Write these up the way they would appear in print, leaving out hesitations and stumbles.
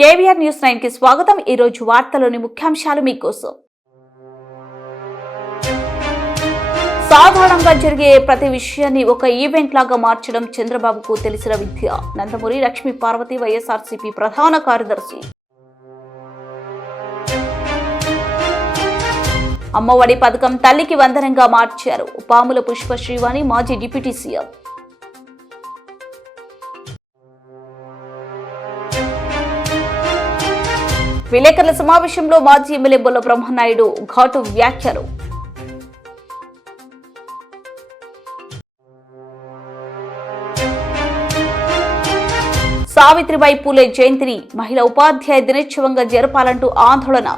KVR news 9 కి స్వాగతం. ఈ రోజు వార్తలోని ముఖ్యాంశాలు మీకోసం. సాధారణంగా జరిగే ప్రతి విషయాన్ని ఒక ఈవెంట్ లాగా మార్చడం చంద్రబాబుకు తెలిసిన విద్య. నందమూరి లక్ష్మీ పార్వతి వైఎస్ఆర్సీపీ ప్రధాన కార్యదర్శి. అమ్మఒడి పథకం తల్లికి వందనంగా మార్చారు పాముల పుష్ప శ్రీవాణి మాజీ డిప్యూటీ సీఎం. విలేకరుల సమావేశంలో మాజీ ఎమ్మెల్యే బొల్ల బ్రహ్మనాయుడు ఘాటు వ్యాఖ్యలు. సావిత్రిబాయి పూలే జయంతిని మహిళా ఉపాధ్యాయ దినోత్సవంగా జరపాలంటూ ఆందోళన.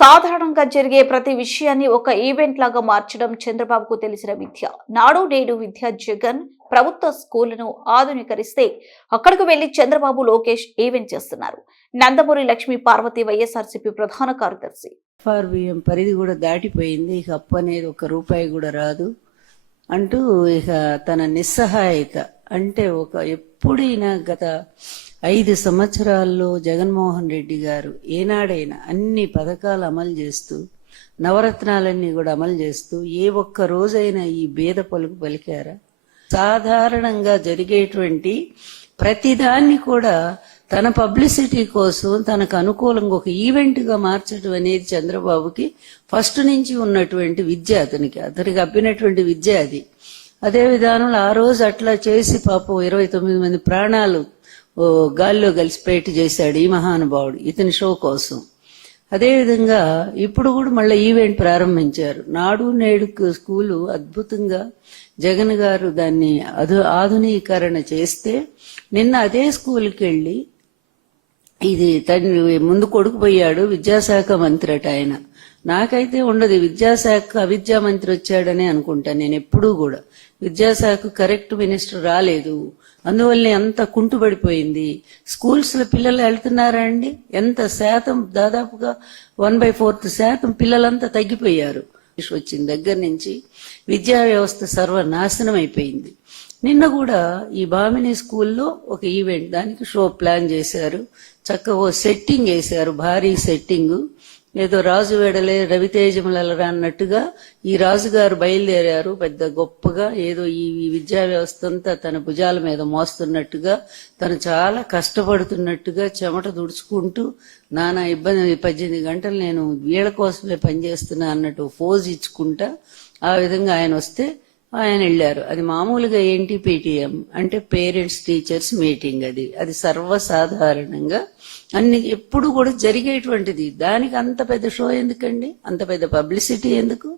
సాధారణంగా జరిగే ప్రతి విషయాన్ని ఒక ఈవెంట్ లాగా మార్చడం చంద్రబాబుకు తెలిసిన విద్య. నాడు నేడు విద్య జగన్ ప్రభుత్వ స్కూళ్లను ఆధునీకరిస్తే అక్కడికి వెళ్లి చంద్రబాబు లోకేష్ ఈవెంట్ చేస్తున్నారు. నందమూరి లక్ష్మీ పార్వతి వైఎస్ఆర్సీపీ ప్రధాన కార్యదర్శి. FRBM పరిధి కూడా దాటిపోయింది, ఇక అప్పు అనేది ₹1 కూడా రాదు అంటూ ఇక తన నిస్సహాయత అంటే ఎప్పుడైనా గత 5 సంవత్సరాల్లో జగన్మోహన్ రెడ్డి గారు ఏనాడైనా అన్ని పథకాలు అమలు చేస్తూ నవరత్నాలన్నీ కూడా అమలు చేస్తూ ఏ ఒక్క రోజైనా ఈ భేద పలుకు పలికారా? సాధారణంగా జరిగేటువంటి ప్రతిదాన్ని కూడా తన పబ్లిసిటీ కోసం తనకు అనుకూలంగా ఒక ఈవెంట్ గా మార్చడం అనేది చంద్రబాబుకి ఫస్ట్ నుంచి ఉన్నటువంటి విద్య, అతనికి అబ్బినటువంటి విద్య అది. అదే విధానంలో ఆ రోజు అట్లా చేసి పాపం 29 మంది ప్రాణాలు గాల్లో కలిసిపెట్టి చేశాడు ఈ మహానుభావుడు ఇతని షో కోసం. అదేవిధంగా ఇప్పుడు కూడా మళ్ళీ ఈవెంట్ ప్రారంభించారు. నాడు నేడు స్కూలు అద్భుతంగా జగన్ గారు దాన్ని ఆధునీకరణ చేస్తే నిన్న అదే స్కూల్కి వెళ్ళి ఇది తండ్రి ముందు కొడుకు పోయాడు, విద్యాశాఖ మంత్రి అట ఆయన. నాకైతే ఉండదు విద్యాశాఖ అవిద్యా మంత్రి వచ్చాడని అనుకుంటాను నేను ఎప్పుడూ కూడా. విద్యాశాఖ కరెక్ట్ మినిస్టర్ రాలేదు, అందువల్ల ఎంత కుంటుపడిపోయింది. స్కూల్స్ లో పిల్లలు వెళ్తున్నారా అండి? ఎంత శాతం? దాదాపుగా 1/4% పిల్లలంతా తగ్గిపోయారు. వచ్చిన దగ్గర నుంచి విద్యా వ్యవస్థ సర్వనాశనం అయిపోయింది. నిన్న కూడా ఈ భామిని స్కూల్లో ఒక ఈవెంట్, దానికి షో ప్లాన్ చేశారు. చక్కగా సెట్టింగ్ వేశారు, భారీ సెట్టింగ్. ఏదో రాజు వెడలే రవితేజములరా అన్నట్టుగా ఈ రాజుగారు బయలుదేరారు పెద్ద గొప్పగా, ఏదో ఈ విద్యా వ్యవస్థ అంతా తన భుజాల మీద మోస్తున్నట్టుగా, తను చాలా కష్టపడుతున్నట్టుగా, చెమట దుడుచుకుంటూ నానా ఇబ్బంది 18 గంటలు నేను వీళ్ళ కోసమే పనిచేస్తున్నా అన్నట్టు ఫోజ్ ఇచ్చుకుంటా ఆ విధంగా ఆయన వస్తే ఆయన వెళ్ళారు. అది మామూలుగా ఏంటి, PTM అంటే పేరెంట్స్ టీచర్స్ మీటింగ్. అది సర్వసాధారణంగా అన్ని ఎప్పుడు కూడా జరిగేటువంటిది. దానికి అంత పెద్ద షో ఎందుకండి, అంత పెద్ద పబ్లిసిటీ ఎందుకు?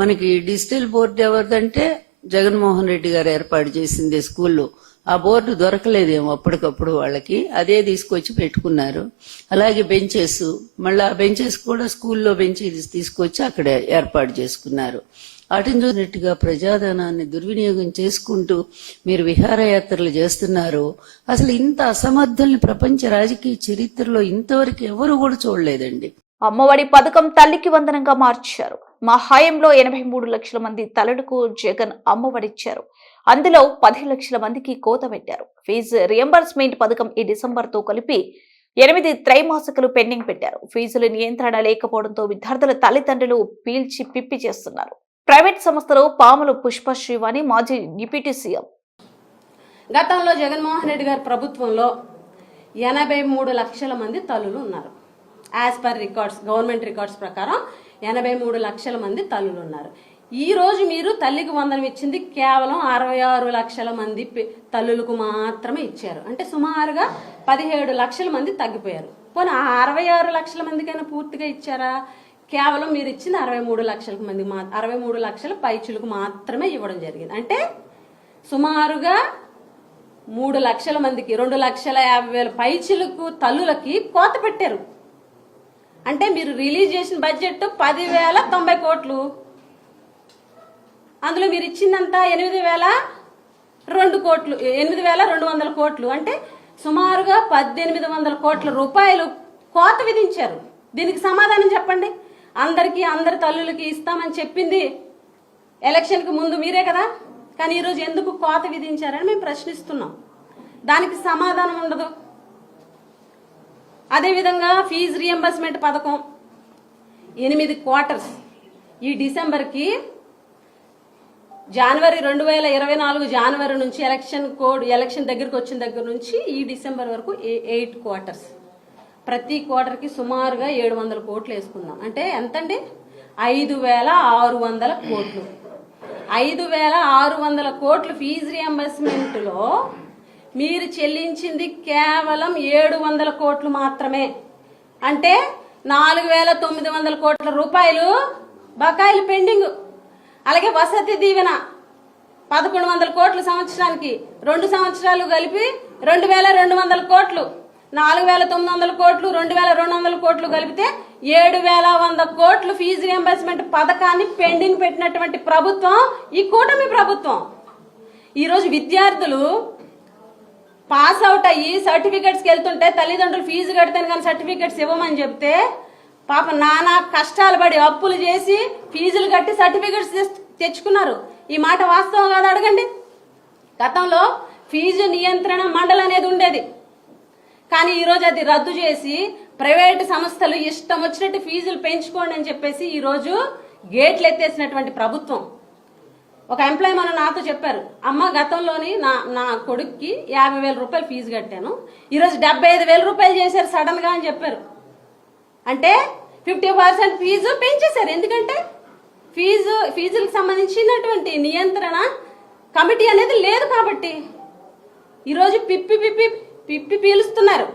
మనకి డిజిటల్ బోర్డు ఎవరిదంటే జగన్మోహన్ రెడ్డి గారు ఏర్పాటు చేసింది స్కూల్లో. ఆ బోర్డు దొరకలేదేమో అప్పటికప్పుడు వాళ్ళకి, అదే తీసుకొచ్చి పెట్టుకున్నారు. అలాగే బెంచెస్, మళ్ళీ ఆ బెంచెస్ కూడా స్కూల్లో బెంచెస్ తీసుకొచ్చి అక్కడ ఏర్పాటు చేసుకున్నారు. వాటిని చూసినట్టుగా ప్రజాధనాన్ని దుర్వినియోగం చేసుకుంటూ మీరు విహారయాత్రలు చేస్తున్నారు. అసలు ఇంత అసమర్థుల్ని ప్రపంచ రాజకీయ చరిత్రలో ఇంతవరకు ఎవరు కూడా చూడలేదండి. అమ్మఒడి పథకం తల్లికి వందనంగా మార్చారు. మా హయాంలో 83 లక్షల మంది తల్లులకు జగన్ అమ్మఒడిచ్చారు. అందులో 10 లక్షల మందికి కోత పెట్టారు. ఫీజు రియంబర్స్మెంట్ పథకం ఈ డిసెంబర్తో కలిపి 8 త్రైమాసికలు పెండింగ్ పెట్టారు. ఫీజుల నియంత్రణ లేకపోవడంతో విద్యార్థుల తల్లిదండ్రులు పీల్చి పిప్పి చేస్తున్నారు. ప్రైవేట్ సంస్థలో పాముల పుష్ప శ్రీవాణి మాజీ డిప్యూటీ సీఎం. గతంలో జగన్మోహన్ రెడ్డి గారి ప్రభుత్వంలో 83 లక్షల మంది తల్లులు ఉన్నారు. As per records, government records ప్రకారం 83 లక్షల మంది తల్లులు ఉన్నారు. ఈ రోజు మీరు తల్లికి వందనం ఇచ్చింది కేవలం 66 లక్షల మంది తల్లులకు మాత్రమే ఇచ్చారు. అంటే సుమారుగా 17 లక్షల మంది తగ్గిపోయారు. పోనీ ఆ 66 లక్షల మందికైనా పూర్తిగా ఇచ్చారా? కేవలం మీరు ఇచ్చింది 63 లక్షల మంది 63 లక్షల పైచులకు మాత్రమే ఇవ్వడం జరిగింది. అంటే సుమారుగా 3 లక్షల మందికి 2,50,000 పైచులకు తల్లులకి కోత పెట్టారు. అంటే మీరు రిలీజ్ చేసిన బడ్జెట్ 10,090 కోట్లు, అందులో మీరు ఇచ్చిందంతా 8,002 కోట్లు, 8,200 కోట్లు. అంటే సుమారుగా 1,800 కోట్ల రూపాయలు కోత విధించారు. దీనికి సమాధానం చెప్పండి. అందరి తల్లులకి ఇస్తామని చెప్పింది ఎలక్షన్కి ముందు మీరే కదా, కానీ ఈరోజు ఎందుకు కోత విధించారని మేము ప్రశ్నిస్తున్నాం. దానికి సమాధానం ఉండదు. అదేవిధంగా ఫీజు రియంబర్స్మెంట్ పథకం 8 క్వార్టర్స్ ఈ డిసెంబర్కి జనవరి 2024 జనవరి నుంచి ఎలక్షన్ దగ్గరికి వచ్చిన దగ్గర నుంచి ఈ డిసెంబర్ వరకు 8 క్వార్టర్స్. ప్రతి క్వార్టర్కి సుమారుగా 700 కోట్లు వేసుకుందాం. అంటే ఎంతండి? 5,600 కోట్లు. 5,600 కోట్లు ఫీజు రియంబర్స్మెంట్లో మీరు చెల్లించింది కేవలం 700 కోట్లు మాత్రమే. అంటే 4,900 కోట్ల రూపాయలు బకాయిలు పెండింగ్. అలాగే వసతి దీవెన 1,100 కోట్లు సంవత్సరానికి, 2 సంవత్సరాలు కలిపి 2,200 కోట్లు. 4,900 కోట్లు 2,200 కోట్లు కలిపితే 7,100 కోట్లు ఫీజు రియంబర్స్మెంట్ పథకాన్ని పెండింగ్ పెట్టినటువంటి ప్రభుత్వం ఈ కూటమి ప్రభుత్వం. ఈరోజు విద్యార్థులు పాస్ అవుట్ అయ్యి సర్టిఫికెట్స్కి వెళ్తుంటే తల్లిదండ్రులు ఫీజు కడితేనే కానీ సర్టిఫికెట్స్ ఇవ్వమని చెప్తే పాప నానా కష్టాలు పడి అప్పులు చేసి ఫీజులు కట్టి సర్టిఫికెట్స్ తెచ్చుకున్నారు. ఈ మాట వాస్తవం కాదు అడగండి. గతంలో ఫీజు నియంత్రణ మండలి అనేది ఉండేది, కానీ ఈరోజు అది రద్దు చేసి ప్రైవేటు సంస్థలు ఇష్టం వచ్చినట్టు ఫీజులు పెంచుకోండి అని చెప్పేసి ఈరోజు గేట్లు ఎత్తేసినటువంటి ప్రభుత్వం. ఒక ఎంప్లాయీ మనం నాతో చెప్పారు, అమ్మ గతంలోని నా కొడుక్కి 50,000 రూపాయలు ఫీజు కట్టాను, ఈరోజు 75,000 రూపాయలు చేశారు సడన్ గా అని చెప్పారు. అంటే 50% ఫీజు పెంచేశారు. ఎందుకంటే ఫీజులకు సంబంధించినటువంటి నియంత్రణ కమిటీ అనేది లేదు కాబట్టి. ఈరోజు పిప్పి పీలుస్తున్నారు,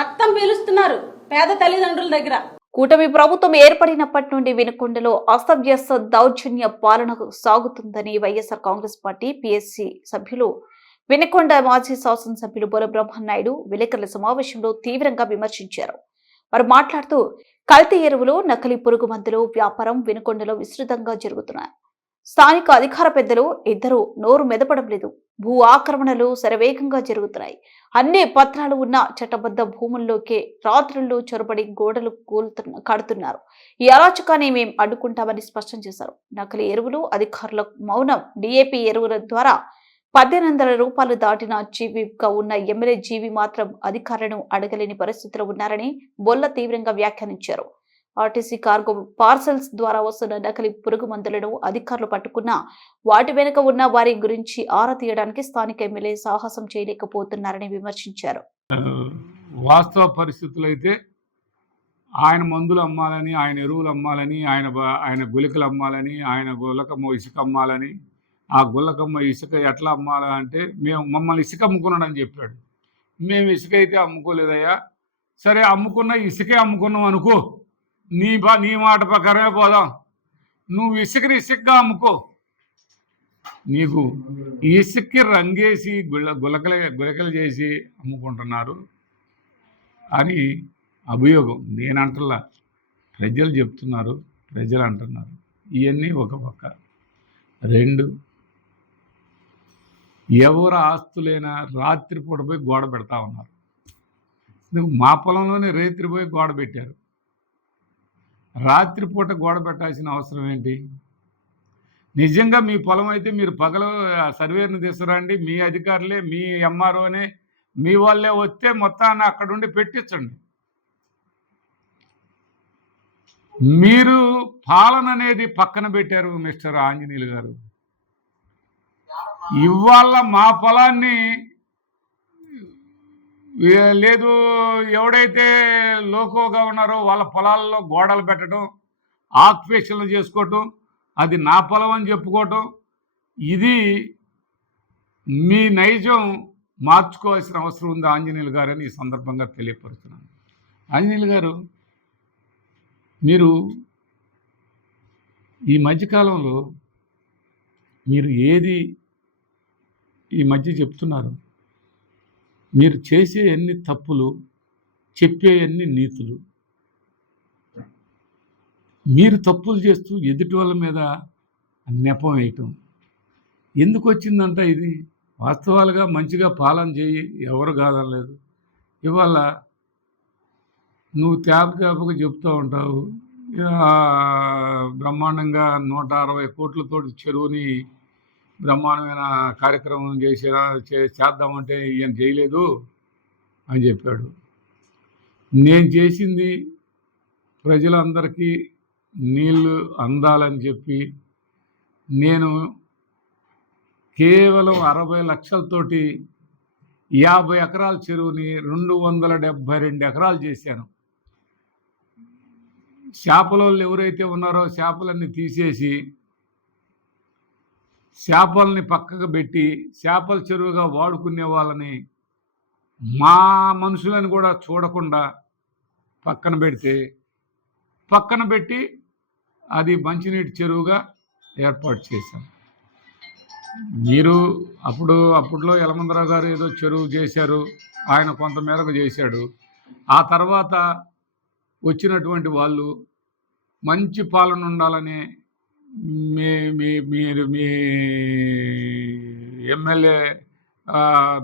రక్తం పీలుస్తున్నారు పేద తల్లిదండ్రుల దగ్గర. కూటమి ప్రభుత్వం ఏర్పడినప్పటి నుండి వినుకొండలో అస్తవ్యస్త దౌర్జన్య పాలన సాగుతుందని వైఎస్ఆర్ కాంగ్రెస్ పార్టీ పిఎస్సి సభ్యులు వినుకొండ మాజీ శాసనసభ్యులు బొల బ్రహ్మనాయుడు విలేకరుల సమావేశంలో తీవ్రంగా విమర్శించారు. వారు మాట్లాడుతూ కల్తీ ఎరువులు, నకిలీ పురుగు మందులు వ్యాపారం వినుకొండలో విస్తృతంగా జరుగుతున్నాయి. స్థానిక అధికార పెద్దలు ఇద్దరు నోరు మెదపడం లేదు. భూ ఆక్రమణలు శరవేగంగా జరుగుతున్నాయి. అన్ని పత్రాలు ఉన్న చట్టబద్ధ భూముల్లోకే రాత్రులు చొరబడి గోడలు కడుతున్నారు. ఈ అరాచకాన్ని మేం అడ్డుకుంటామని స్పష్టం చేశారు. నకిలీ ఎరువులు అధికారుల మౌనం. డిఏపి ఎరువుల ద్వారా 1,800 రూపాయలు దాటిన జీవిగా ఉన్న ఎమ్మెల్యే జీవి మాత్రం అధికారులను అడగలేని పరిస్థితిలో ఉన్నారని బొల్ల తీవ్రంగా వ్యాఖ్యానించారు. ఆర్టీసీ కార్గో పార్సల్స్ ద్వారా వస్తున్న నకిలీ పురుగు మందులను అధికారులు పట్టుకున్నా వాటి వెనుక ఉన్న వారి గురించి ఆరా తీయడానికి స్థానిక ఎమ్మెల్యే సాహసం చేయలేకపోతున్నారని విమర్శించారు. వాస్తవ పరిస్థితులు అయితే ఆయన మందులు అమ్మాలని, ఆయన ఎరువులు అమ్మాలని, ఆయన గుళికలు అమ్మాలని, ఆయన గుల్లకమ్మ ఇసుక అమ్మాలని, ఆ గుల్లకమ్మ ఇసుక ఎట్లా అమ్మాలా అంటే మమ్మల్ని ఇసుక అమ్ముకున్నాడని చెప్పాడు. మేము ఇసుక అయితే అమ్ముకోలేదయ్యా. సరే అమ్ముకున్న ఇసుకే అమ్ముకున్నాం అనుకో, నీ మాట ప్రకారమే పోదాం. నువ్వు ఇసుకని ఇసుకగా అమ్ముకో, నీకు ఇసుక్కి రంగేసి గులకలు చేసి అమ్ముకుంటున్నారు అని అభియోగం. నేనంటలా, ప్రజలు చెప్తున్నారు, ప్రజలు అంటున్నారు. ఇవన్నీ ఒక పక్క. 2, ఎవరు ఆస్తులైనా రాత్రిపూట పోయి గోడ పెడతా ఉన్నారు. మా పొలంలోనే రైతులు పోయి గోడ పెట్టారు. రాత్రిపూట గోడ పెట్టాల్సిన అవసరం ఏంటి? నిజంగా మీ పొలం అయితే మీరు పగలు సర్వేర్ని తీసుకురండి, మీ అధికారులే, మీ ఎంఆర్ఓనే, మీ వాళ్ళే వస్తే మొత్తాన్ని అక్కడుండి పెట్టించండి. మీరు పాలన అనేది పక్కన పెట్టారు మిస్టర్ ఆంజనేయులు గారు. ఇవాళ మా పొలాన్ని లేదు, ఎవడైతే లోకోగా ఉన్నారో వాళ్ళ పొలాల్లో గోడలు పెట్టడం, ఆక్యుపేషన్లు చేసుకోవటం, అది నా పొలం అని చెప్పుకోవటం, ఇది మీ నైజం మార్చుకోవాల్సిన అవసరం ఉంది ఆంజనేయులు గారు అని ఈ సందర్భంగా తెలియపరుస్తున్నాను. ఆంజనేయులు గారు, మీరు ఈ మధ్యకాలంలో మీరు ఏది ఈ మధ్య చెప్తున్నారు, మీరు చేసే ఎన్ని తప్పులు, చెప్పే ఎన్ని నీతులు. మీరు తప్పులు చేస్తూ ఎదుటి వాళ్ళ మీద నెపం వేయటం ఎందుకు వచ్చిందంట? ఇది వాస్తవాలుగా మంచిగా పాలన చేయి, ఎవరు కాదనలేదు. ఇవాళ నువ్వు తేపగా చెప్తూ ఉంటావు. బ్రహ్మాండంగా 160 కోట్లతోటి చెరువుని బ్రహ్మాండమైన కార్యక్రమం చేద్దామంటే ఈయన చేయలేదు అని చెప్పాడు. నేను చేసింది ప్రజలందరికీ నీళ్లు అందాలని చెప్పి నేను కేవలం 60 లక్షలతోటి 50 ఎకరాల చెరువుని 272 ఎకరాలు చేశాను. చేపలోళ్ళు ఎవరైతే ఉన్నారో చేపలన్నీ తీసేసి చేపల్ని పక్కకు పెట్టి చేపల చెరువుగా వాడుకునే వాళ్ళని మా మనుషులను కూడా చూడకుండా పక్కన పెట్టి అది మంచినీటి చెరువుగా ఏర్పాటు చేశాం. మీరు అప్పట్లో యలమందరావు గారు ఏదో చెరువు చేశారు, ఆయన కొంత మేరకు చేశాడు. ఆ తర్వాత వచ్చినటువంటి వాళ్ళు మంచి పాలన ఉండాలని మీరు మీ ఎమ్మెల్యే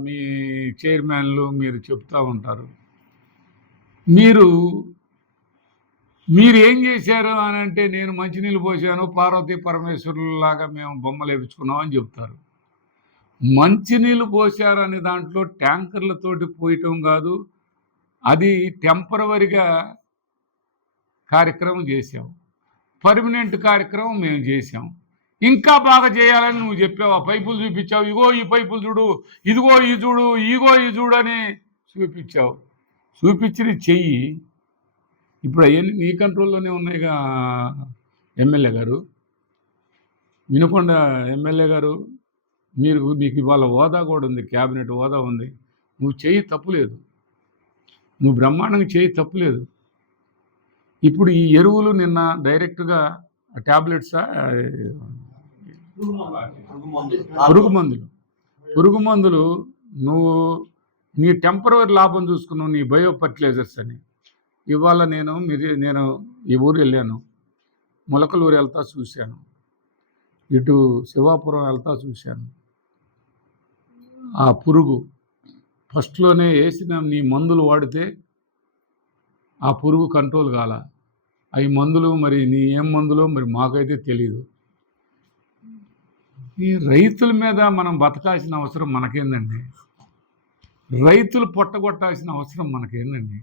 మీ చైర్మన్లు మీరు చెప్తూ ఉంటారు. మీరు ఏం చేశారు అని అంటే నేను మంచినీళ్ళు పోసాను, పార్వతీ పరమేశ్వరులాగా మేము బొమ్మలు వేయించుకున్నాం అని చెప్తారు. మంచినీళ్ళు పోసారని దాంట్లో ట్యాంకర్లతోటి పోయటం కాదు, అది టెంపరవరీగా కార్యక్రమం చేసాం. పర్మనెంట్ కార్యక్రమం మేము చేసాం. ఇంకా బాగా చేయాలని నువ్వు చెప్పావు. ఆ పైపులు చూపించావు, ఇగో ఈ పైపులు చూడు, ఇదిగో ఈ చూడు, ఇగో ఈ చూడు అని చూపించావు. చూపించి చెయ్యి. ఇప్పుడు అవన్నీ నీ కంట్రోల్లోనే ఉన్నాయిగా ఎమ్మెల్యే గారు, వినుకొండ ఎమ్మెల్యే గారు. మీకు ఇవాళ హోదా కూడా ఉంది, క్యాబినెట్ హోదా ఉంది. నువ్వు చెయ్యి తప్పులేదు, నువ్వు బ్రహ్మాండంగా చెయ్యి తప్పులేదు. ఇప్పుడు ఈ ఎరువులు నిన్న డైరెక్ట్గా ట్యాబ్లెట్సా పురుగు మందులు నువ్వు నీ టెంపరవరీ లాభం చూసుకున్నావు, నీ బయో ఫర్టిలైజర్స్ అని. ఇవాళ నేను ఈ ఊరు వెళ్ళాను, మొలకలూరు వెళ్తా చూశాను, ఇటు శివాపురం వెళ్తా చూశాను. ఆ పురుగు ఫస్ట్లోనే వేసిన నీ మందులు వాడితే ఆ పురుగు కంట్రోల్ కాల. అవి మందులు మరి నీ ఏం మందులో మరి మాకైతే తెలీదు. ఈ రైతుల మీద మనం బతకాల్సిన అవసరం మనకేందండి? రైతులు పొట్టగొట్టాల్సిన అవసరం మనకేందండి?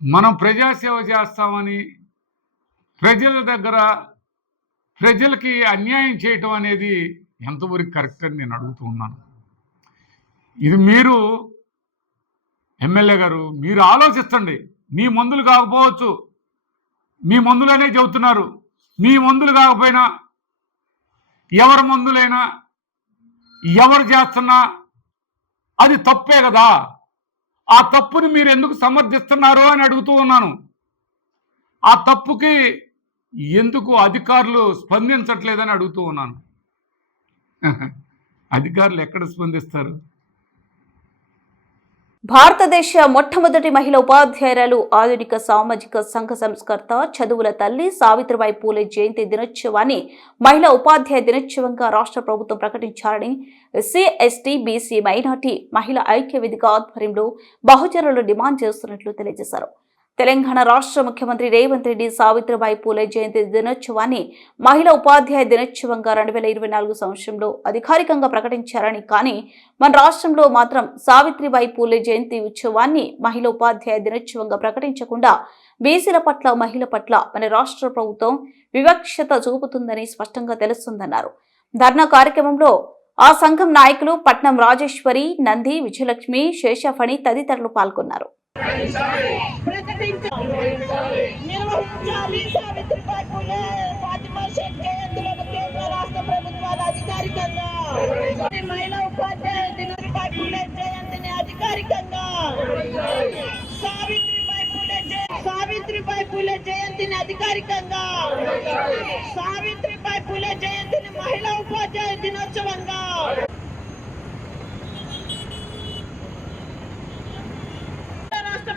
మనం ప్రజాసేవ చేస్తామని ప్రజలకి అన్యాయం చేయటం అనేది ఎంతవరకు కరెక్ట్ అని నేను అడుగుతూ ఉన్నాను. ఇది మీరు ఎమ్మెల్యే గారు మీరు ఆలోచించండి. మీ మందులు కాకపోవచ్చు, మీ మందులనే చెబుతున్నారు. మీ మందులు కాకపోయినా ఎవరి మందులైనా ఎవరు చేస్తున్నా అది తప్పే కదా. ఆ తప్పుని మీరు ఎందుకు సమర్థిస్తున్నారు అని అడుగుతూ ఉన్నాను. ఆ తప్పుకి ఎందుకు అధికారులు స్పందించట్లేదని అడుగుతూ ఉన్నాను. అధికారులు ఎక్కడ స్పందిస్తారు? భారతదేశ మొట్టమొదటి మహిళ ఉపాధ్యాయురాలు, ఆధునిక సామాజిక సంఘ సంస్కర్త, చదువుల తల్లి సావిత్రిబాయి పూలే జయంతి దినోత్సవాన్ని మహిళా ఉపాధ్యాయ దినోత్సవంగా రాష్ట్ర ప్రభుత్వం ప్రకటించాలని ఎస్సీ, ఎస్టీ, బీసీ, మైనార్టీ మహిళా ఐక్య వేదిక ఆధ్వర్యంలో బహుజనులు డిమాండ్ చేస్తున్నట్లు తెలియజేశారు. తెలంగాణ రాష్ట్ర ముఖ్యమంత్రి రేవంత్ రెడ్డి సావిత్రిబాయి పూలే జయంతి దినోత్సవాన్ని మహిళా ఉపాధ్యాయ దినోత్సవంగా 2024 సంవత్సరంలో అధికారికంగా ప్రకటించారని, కానీ మన రాష్ట్రంలో మాత్రం సావిత్రిబాయి పూలే జయంతి ఉత్సవాన్ని మహిళా ఉపాధ్యాయ దినోత్సవంగా ప్రకటించకుండా బీసీల పట్ల, మహిళల పట్ల మన రాష్ట్ర ప్రభుత్వం వివక్షత చూపుతుందని స్పష్టంగా తెలుస్తుందన్నారు. ధర్నా కార్యక్రమంలో ఆ సంఘం నాయకులు పట్నం రాజేశ్వరి, నంది, విజయలక్ష్మి, శేషఫణి తదితరులు పాల్గొన్నారు. నిర్వహించాలి సావిత్రిబాయి పూలే, ఫాతిమా షేక్ జయంతులను కేంద్ర రాష్ట్ర ప్రభుత్వాలు అధికారికంగా, మహిళా ఉపాధ్యాయ సావిత్రిబాయి పూలే జయంతిని అధికారికంగా, సావిత్రిబాయి పూలే జయంతిని అధికారికంగా, సావిత్రిబాయి పూలే జయంతిని మహిళా ఉపాధ్యాయ దినోత్సవంగా,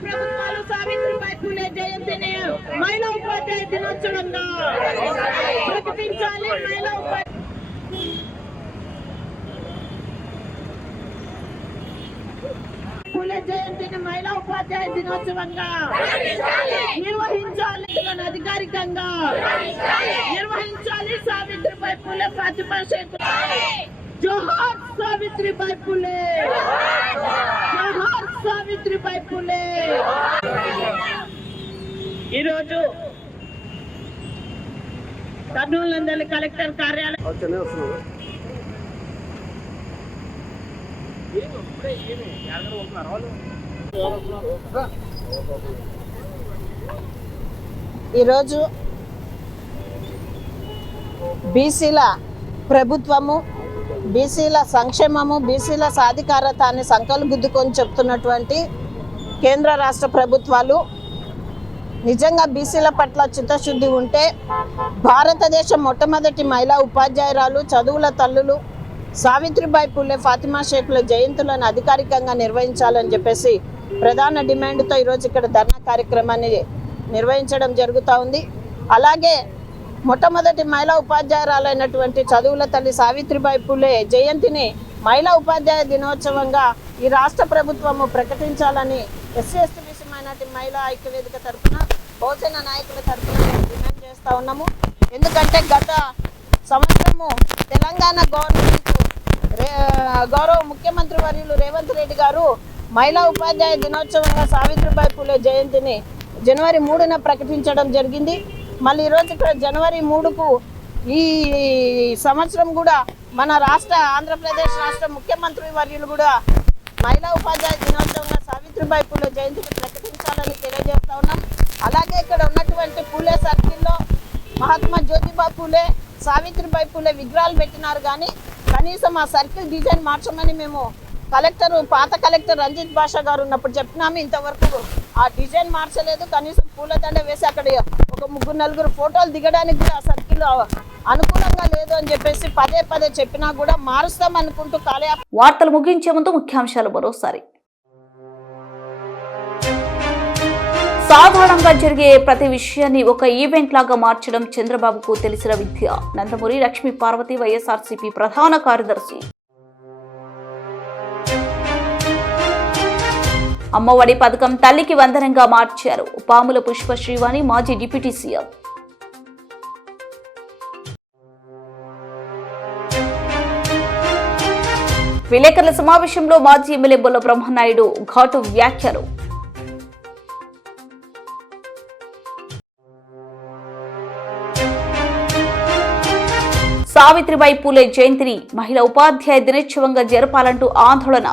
ప్రభుత్వాలు సావిత్రిబాయి పూలే జయంతిని మహిళా ఉపాధ్యాయ దినోత్సవంగా ప్రకటించాలి. మహిళా పూలే జయంతిని మహిళా ఉపాధ్యాయ దినోత్సవంగా నిర్వహించాలి. అధికారికంగా నిర్వహించాలి. సావిత్రిబాయి పూలే ఫాతిమా షేక్ జోహార్ సావిత్రిబాయి పూలే, జోహార్ సావిత్రిబాయి పూలే. ఈరోజు కర్నూలు నందలి కలెక్టర్ కార్యాలయం ఈరోజు బీసీల ప్రభుత్వము, బీసీల సంక్షేమము, బీసీల సాధికారత అని సంకలు గుద్దుకొని చెప్తున్నటువంటి కేంద్ర రాష్ట్ర ప్రభుత్వాలు నిజంగా బీసీల పట్ల చిత్తశుద్ధి ఉంటే భారతదేశం మొట్టమొదటి మహిళా ఉపాధ్యాయురాలు, చదువుల తల్లులు సావిత్రిబాయి పూలే ఫాతిమా షేక్ల జయంతులను అధికారికంగా నిర్వహించాలని చెప్పేసి ప్రధాన డిమాండ్తో ఈరోజు ఇక్కడ ధర్నా కార్యక్రమాన్ని నిర్వహించడం జరుగుతూ ఉంది. అలాగే మొట్టమొదటి మహిళా ఉపాధ్యాయురాలైనటువంటి చదువుల తల్లి సావిత్రిబాయి పూలే జయంతిని మహిళా ఉపాధ్యాయ దినోత్సవంగా ఈ రాష్ట్ర ప్రభుత్వము ప్రకటించాలని ఎస్సీ ఎస్టీ బీసీ మైనార్టీ మహిళా ఐక్యవేదిక తరఫున, బహుజన నాయకుల తరఫున డిమాండ్ చేస్తూ ఉన్నాము. ఎందుకంటే గత సంవత్సరము తెలంగాణ గౌరవ ముఖ్యమంత్రి వర్యులు రేవంత్ రెడ్డి గారు మహిళా ఉపాధ్యాయ దినోత్సవంగా సావిత్రిబాయి పూలే జయంతిని జనవరి 3న ప్రకటించడం జరిగింది. మళ్ళీ ఈరోజు ఇక్కడ జనవరి 3కు ఈ సంవత్సరం కూడా మన ఆంధ్రప్రదేశ్ రాష్ట్ర ముఖ్యమంత్రి వర్యులు కూడా మహిళా ఉపాధ్యాయ దినోత్సవంగా సావిత్రిబాయి పూలే జయంతిని ప్రకటించాలని తెలియజేస్తా ఉన్నాం. అలాగే ఇక్కడ ఉన్నటువంటి పూలే సర్కిల్లో మహాత్మా జ్యోతిబా పూలే, సావిత్రిబాయి పూలే విగ్రహాలు పెట్టినారు, కానీ కనీసం ఆ సర్కిల్ డిజైన్ మార్చమని మేము పాత కలెక్టర్ రంజిత్ బాషా గారు ఉన్నప్పుడు చెప్పినాము. ఇంతవరకు ఆ డిజైన్ మార్చలేదు. కనీసం పూలదండ వేసి అక్కడ ఒక 3-4 ఫోటోలు దిగడానికి కూడా ఆ సర్కిల్ అనుకూలంగా లేదు అని చెప్పేసి పదే పదే చెప్పినా కూడా మారుస్తాం అనుకుంటూ వార్తలు ముగించే ముందు ముఖ్యాంశాలు మరోసారి. సాధారణంగా జరిగే ప్రతి విషయాన్ని ఒక ఈవెంట్ లాగా మార్చడం చంద్రబాబుకు తెలిసిన విద్య. నందమూరి లక్ష్మీ పార్వతి, వైఎస్ఆర్సీపీ ప్రధాన కార్యదర్శి. అమ్మఒడి పథకం తల్లికి వందనంగా మార్చారు పాముల పుష్ప శ్రీవాణి, మాజీ డిప్యూటీ సీఎం. విలేకరుల సమావేశంలో మాజీ ఎమ్మెల్యే బొల్ల బ్రహ్మనాయుడు ఘాటు వ్యాఖ్యలు. సావిత్రిబాయి పూలే జయంతిని మహిళా ఉపాధ్యాయ దినోత్సవంగా జరపాలంటూ ఆందోళన.